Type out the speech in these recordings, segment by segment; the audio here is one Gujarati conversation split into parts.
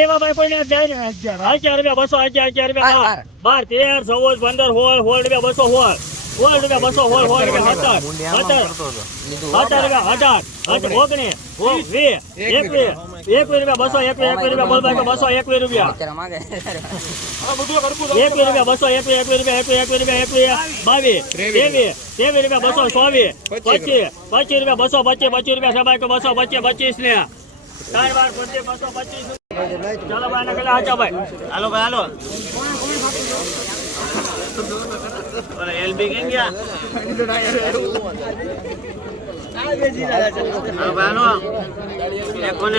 લેવા ભાઈ અગિયાર અગિયાર રૂપિયા બસો અગિયાર અગિયાર રૂપિયા. બાર તેર ચૌદ પંદર સોળ સોળ રૂપિયા બસો સોળ. સોળ રૂપિયા બસો સોળ સોળ રૂપિયા સત્તર. સત્તર. સત્તર રૂપિયા અઢાર અઢાર ઓગણીસ. વીસ એકવીસ. એકવીસ. રૂપિયા બસો એકવીસ એકવીસ રૂપિયા બસો એકવીસ રૂપિયા. એકવીસ રૂપિયા બસો એકવીસ એકવીસ રૂપિયા એકવીસ એકવીસ રૂપિયા એકવીસ બાવીસ ત્રેવીસ ત્રેવીસ રૂપિયા બસો ચોવીસ પચીસ. પચીસ રૂપિયા બસો પચીસ પચીસ રૂપિયા સભાઈ બસો પચીસ પચીસ ને. ચાર વાર પચીસ બસો પચીસ. ચાલો ભાઈ નકલ આચા ભાઈ. હાલો ભાઈ હાલો. અરે એલબી કેમ ગયા?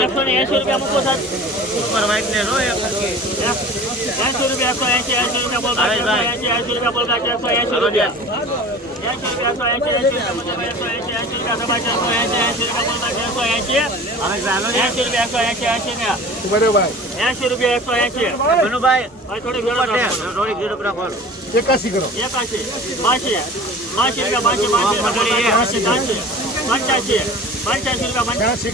એકસો ને એસી રૂપિયા મૂકો સાહેબ. ઉપર વાઈટ ને નો એસી રૂપિયા એકસો એસી એસી રૂપિયા બોલ એસી એસી રૂપિયા બોલ એકસો એસી રૂપિયા. જ્યાં. એસી રૂપિયા એકસો એસી એકસો એકસો એકસો એકસો મનુભાઈ થોડી થોડી રાખો એકાસી કરો એકાશી બાશી બાશી રૂપિયા. બાશી બાશી પંચ્યાસી પંચ્યાસી રૂપિયા પંચ્યાસી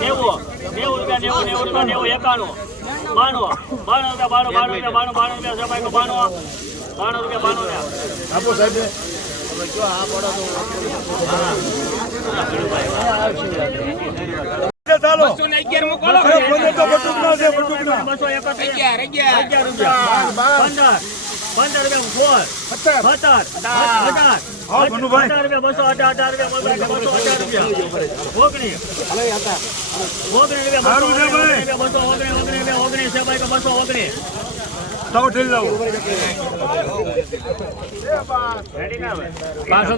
નેવું નેવું રૂપિયા નેવું નેવું રૂપિયા નેવું એકાણું બાણું બાણું રૂપિયા બાણું બાણું રૂપિયા બાણું બાણું રૂપિયા બાણું બાણું રૂપિયા બાણું રૂપિયા આપો સાહેબ ચાલો અરે પંદર તો હા, અઢાર રૂપિયા ઓગણીસ ઓગણીસ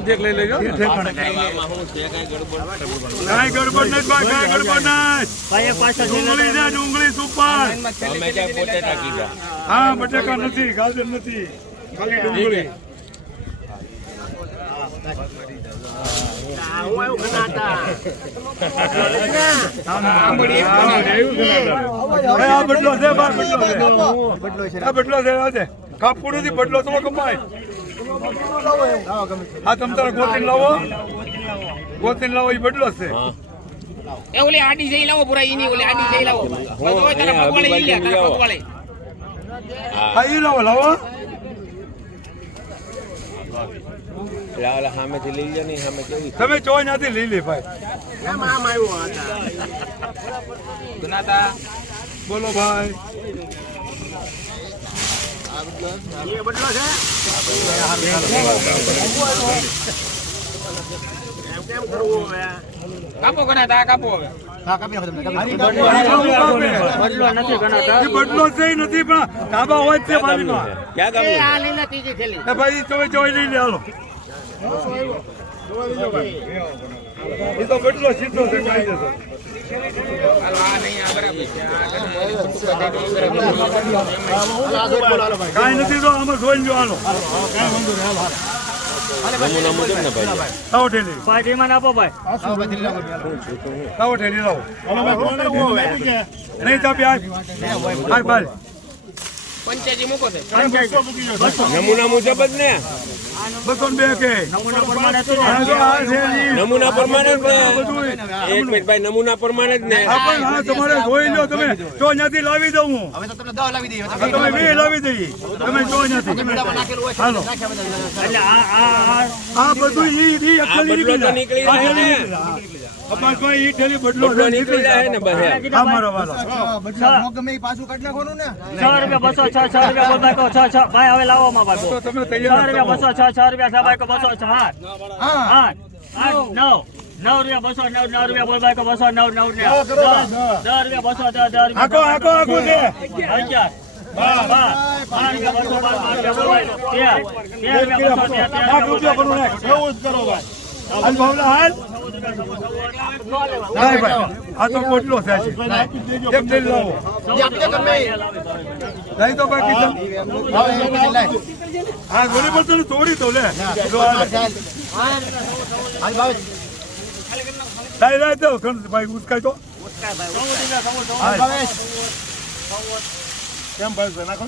એક લઈ લેજો. કાંઈ ગડબડ નથી ભાઈ કાંઈ ગડબડ નથી ડુંગળી સુપર હા બટેકા નથી ગાજર નથી ખાલી ડુંગળી હું એવું બનાતા એ આ બદલો છે બાર બદલો છે આ બદલો છે આ છે નથી બદલો તમે કમાય હા. તમે તારે ગોતીને લાવો ગોતીને લાવો એ બદલો છે એ ઓલી આડી જઈ લાવો પૂરા ઈની ઓલી આડી જઈ લાવો. તારા પગવાળે ઈ લે તારા પગવાળે. હા એ લાવો લાવો. સામેથી લઈ લો ને સામે કેવી તમે ચોય નથી લઈ લે ભાઈ. કેમ આમ આવ્યો ગુનાતા બોલો ભાઈ. કાપો બદલો છે? એમ કાપો ગુનાતા કાપો હવે. બદલો નથી ગણાતા. બદલો છે નથી પણ ધાબા હોય છે બારીમાં ક્યાં ગામનું આ લઈને ત્રીજી થેલી. એ ભાઈ તમે ચોય લઈ લે એ તો બદલો સીધો છે નહીં. કાંઈ નથી તો આમાં જોઈને જો હાલો. નમૂના મુજબ ને ભાઈ. લાવો ઠેલી. ભાઈ ધીમાન આપો ભાઈ. લાવો. ઠેલી. લાવો નહીં તો પ્યાજ હાલ બાલ પંચ્યાસી મૂકો છે. નમૂના મુજબ જ ને? બસો બે કે નમૂના પ્રમાણે જો. નમૂના પ્રમાણે એક મિનિટ ભાઈ નમૂના પ્રમાણે જ ને? હા તમારે જોઈ લો તમે. જો અહીંયાથી લાવી દઉં હું. હવે તો તમને દવા લાવી દઈએ. તમે બે લાવી દઈએ. તમે જો અહીંયાથી. હાલો. એટલે આ આ આ બધું ઈ ઈ નીકળી. નીકળી. અબ્બાસભાઈ ઈ ઠેલી બદલો બદલો નીકળી જાય ને બહે હા મારો વાલો. છ રૂપિયા બસો છ છ રૂપિયા બોલ ભાઈ કહો, છ છ. ભાઈ હવે લાવો માં ભાઈ તો. તમે તૈયાર રૂપિયા થો. બસો છ છ રૂપિયા સભાઈ કહો, બસો છ આઠ આઠ આઠ નવ. નવ રૂપિયા બસો નવ નવ રૂપિયા બોલ ભાઈ બસો નવ નવ ને દસ. રૂપિયા બસો દસ દસ રૂપિયા અગિયાર. બાર. રૂપિયા બસો બાર રૂપિયા બોલ ભાઈ તેર. તેર રૂપિયા બસો તેર તેર રૂપિયા ભરું હાલ ભાવલા હાલ. નહીં ભાઈ, આ તો પોટલો છે. એક થેલી લાવો. નહીં તો બાકી હા, ગોળી પર તોડી તો લે. લાય તો ખંડ ભાઈ ઉચકાય તો. કેમ ભાઈ નાખો?